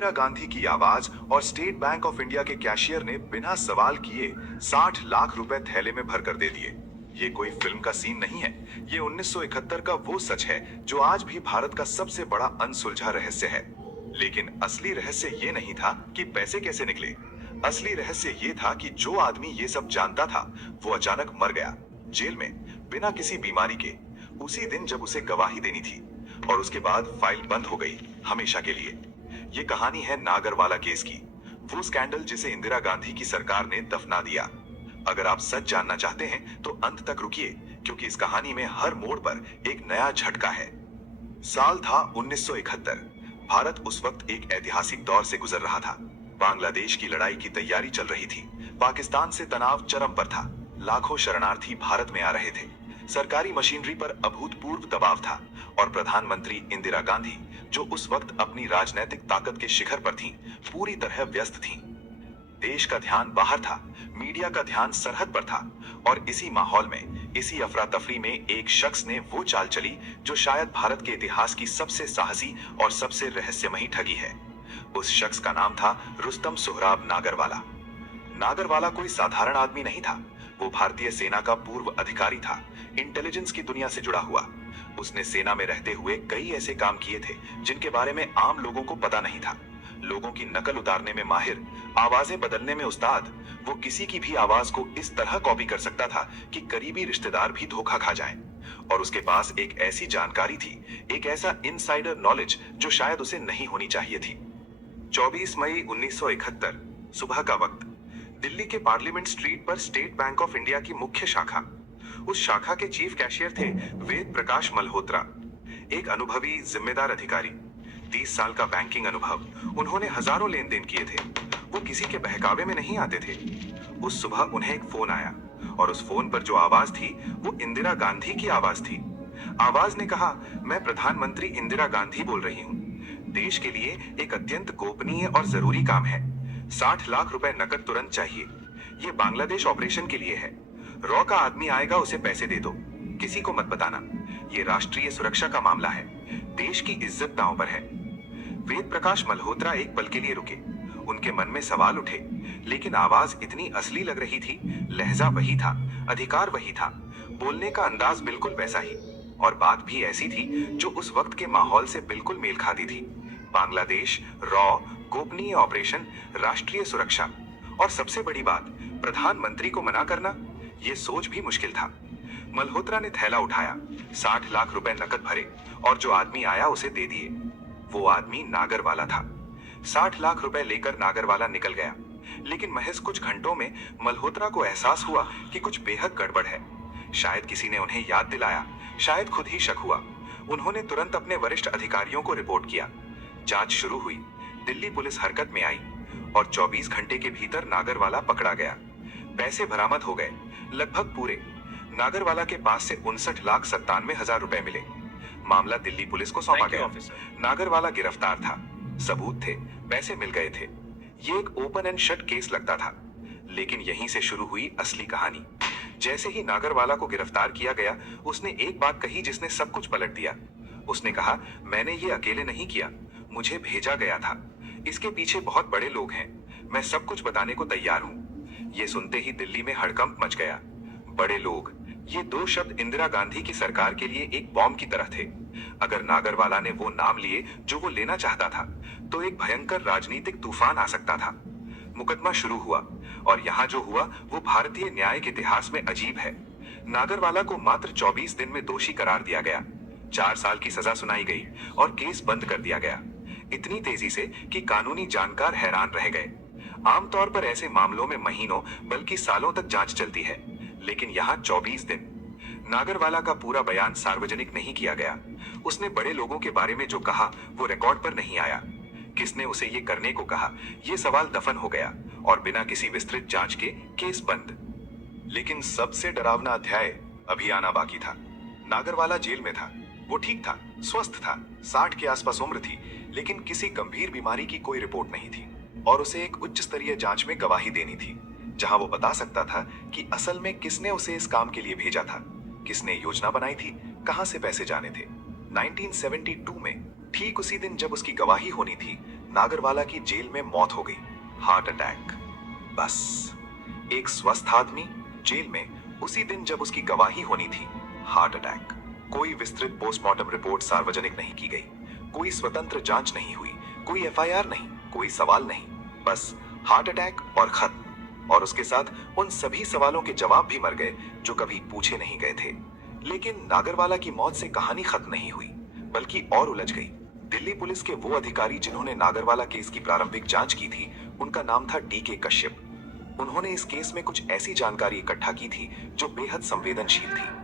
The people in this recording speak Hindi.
इंदिरा गांधी की आवाज और स्टेट बैंक ऑफ इंडिया के कैशियर ने बिना सवाल किए 60 लाख रुपए थैले में भरकर दे दिए। ये कोई फिल्म का सीन नहीं है, ये 1971 का वो सच है जो आज भी भारत का सबसे बड़ा अनसुलझा रहस्य है। लेकिन असली रहस्य ये नहीं था कि पैसे कैसे निकले। असली रहस्य ये था कि जो आदमी ये सब जानता था वो अचानक मर गया, जेल में, बिना किसी बीमारी के, उसी दिन जब उसे गवाही देनी थी। और उसके बाद फाइल बंद हो गई, हमेशा के लिए। ये कहानी है नागरवाला केस की, वो स्कैंडल जिसे इंदिरा गांधी की सरकार ने दफना दिया। अगर आप सच जानना चाहते हैं तो अंत तक रुकिए, क्योंकि इस कहानी में हर मोड़ पर एक नया झटका है। साल था 1971। भारत उस वक्त एक ऐतिहासिक दौर से गुजर रहा था। बांग्लादेश की लड़ाई की तैयारी चल रही थी। पाकिस्तान से तनाव चरम पर था। लाखों शरणार्थी भारत में आ रहे थे। सरकारी मशीनरी पर अभूतपूर्व दबाव था और प्रधानमंत्री इंदिरा गांधी, जो उस वक्त अपनी राजनीतिक ताकत के शिखर पर थीं, पूरी तरह व्यस्त थीं। देश का ध्यान बाहर था, मीडिया का ध्यान सरहद पर था। और इसी माहौल में, इसी अफरा तफरी में एक शख्स ने वो चाल चली जो शायद भारत के इतिहास की सबसे साहसी और सबसे रहस्यमयी ठगी है। उस शख्स का नाम था रुस्तम सोहराब नागरवाला। नागरवाला कोई साधारण आदमी नहीं था। वो भारतीय सेना का पूर्व अधिकारी था, इंटेलिजेंस की दुनिया से जुड़ा हुआ। उसने सेना में रहते हुए कई ऐसे काम किए थे जिनके बारे में आम लोगों को पता नहीं था। लोगों की नकल उतारने में माहिर, आवाजें बदलने में उस्ताद। वो किसी की भी आवाज को इस तरह कॉपी कर सकता था कि करीबी रिश्तेदार भी धोखा खा जाएं। और उसके पास एक ऐसी जानकारी थी, एक ऐसा इनसाइडर नॉलेज जो शायद उसे नहीं होनी चाहिए थी। 24 मई 1971 सुबह का वक्त। दिल्ली के पार्लियामेंट स्ट्रीट पर स्टेट बैंक ऑफ इंडिया की मुख्य शाखा। उस शाखा के चीफ कैशियर थे वेद प्रकाश मल्होत्रा, एक अनुभवी जिम्मेदार अधिकारी। 30 साल का बैंकिंग अनुभव। उन्होंने हजारों लेन देन किए थे। वो किसी के बहकावे में नहीं आते थे। उस सुबह उन्हें एक फोन आया और उस फोन पर जो आवाज थी वो इंदिरा गांधी की आवाज थी। आवाज ने कहा, मैं प्रधानमंत्री इंदिरा गांधी बोल रही हूँ। देश के लिए एक अत्यंत गोपनीय और जरूरी काम है। 60 लाख रुपए नकद तुरंत चाहिए। ये बांग्लादेश ऑपरेशन के लिए है। रॉ का आदमी आएगा, उसे पैसे दे दो। किसी को मत बताना। ये राष्ट्रीय सुरक्षा का मामला है। देश की इज्जत दांव पर है। वेद प्रकाश मल्होत्रा एक पल के लिए रुके। उनके मन में सवाल उठे, लेकिन आवाज इतनी असली लग रही थी। लहजा वही था, अधिकार वही था, बोलने का अंदाज बिल्कुल वैसा ही। और बात भी ऐसी थी जो उस वक्त के माहौल से बिल्कुल मेल खाती थी। बांग्लादेश, रॉ, गोपनीय ऑपरेशन, राष्ट्रीय सुरक्षा और सबसे बड़ी बात, प्रधानमंत्री को मना करना। ये सोच भी मुश्किल था। मल्होत्रा ने थैला उठाया, 60 लाख रुपए नकद भरे और जो आदमी आया उसे दे दिए। वो आदमी नागरवाला था। 60 लाख रुपए लेकर नागरवाला निकल गया। लेकिन महज कुछ घंटों में मल्होत्रा को एहसास हुआ कि कुछ बेहद गड़बड़ है। शायद किसी ने उन्हें याद दिलाया, शायद खुद ही शक हुआ। उन्होंने तुरंत अपने वरिष्ठ अधिकारियों को रिपोर्ट किया। जांच शुरू हुई। दिल्ली पुलिस हरकत में आई और 24 घंटे के भीतर नागरवाला पकड़ा गया। पैसे बरामद हो गए, लगभग पूरे। नागरवाला के पास से 59,97,000 रुपए मिले। मामला दिल्ली पुलिस को सौंपा गया। नागरवाला गिरफ्तार था, सबूत थे, पैसे मिल गए थे। ये एक ओपन एंड शट केस लगता था। लेकिन यहीं से शुरू हुई असली कहानी। जैसे ही नागरवाला को गिरफ्तार किया गया, उसने एक बात कही जिसने सब कुछ पलट दिया। उसने कहा, मैंने ये अकेले नहीं किया, मुझे भेजा गया था। इसके पीछे बहुत बड़े लोग हैं। मैं सब कुछ बताने को तैयार हूँ। ये सुनते ही दिल्ली में हड़कंप मच गया। बड़े लोग, ये दो शब्द इंदिरा गांधी की सरकार के लिए एक बॉम्ब की तरह थे। अगर नागरवाला ने वो नाम लिए जो वो लेना चाहता था, तो एक भयंकर राजनीतिक तूफान आ सकता था। मुकदमा शुरू हुआ और यहाँ जो हुआ वो भारतीय न्यायिक इतिहास में अजीब है। नागरवाला को मात्र 24 दिन में दोषी करार दिया गया। 4 साल की सजा सुनाई गई और केस बंद कर दिया गया। इतनी तेजी से कि कानूनी जानकार हैरान रह गए। आमतौर पर ऐसे मामलों में महीनों बल्कि सालों तक जांच चलती है, लेकिन यहाँ 24 दिन। नागरवाला का पूरा बयान सार्वजनिक नहीं किया गया। उसने बड़े लोगों के बारे में जो कहा वो रिकॉर्ड पर नहीं आया। किसने उसे ये करने को कहा, ये सवाल दफन हो गया और बिना किसी विस्तृत जांच के केस बंद। लेकिन सबसे डरावना अध्याय अभी आना बाकी था। नागरवाला जेल में था। वो ठीक था, स्वस्थ था, 60 के आसपास उम्र थी, लेकिन किसी गंभीर बीमारी की कोई रिपोर्ट नहीं थी। और उसे एक उच्च स्तरीय जांच में गवाही देनी थी, जहां वो बता सकता था कि असल में किसने उसे इस काम के लिए भेजा था, किसने योजना बनाई थी, कहां से पैसे जाने थे। 1972 में ठीक उसी दिन जब उसकी गवाही होनी थी, नागरवाला की जेल में मौत हो गई, हार्ट अटैक। बस एक स्वस्थ आदमी जेल में उसी दिन जब उसकी गवाही होनी थी, हार्ट अटैक। कोई विस्तृत पोस्टमार्टम रिपोर्ट सार्वजनिक नहीं की गई, कोई स्वतंत्र जांच नहीं हुई, कोई एफआईआर नहीं, कोई सवाल नहीं, बस हार्ट अटैक और खत्म। और उसके साथ उन सभी सवालों के जवाब भी मर गए जो कभी पूछे नहीं गए थे। लेकिन नागरवाला की मौत से कहानी खत्म नहीं हुई, बल्कि और उलझ गई। दिल्ली पुलिस के वो अधिकारी जिन्होंने नागरवाला केस की प्रारंभिक जांच की थी, उनका नाम था डीके कश्यप। उन्होंने इस केस में कुछ ऐसी जानकारी इकट्ठा की थी जो बेहद संवेदनशील थी।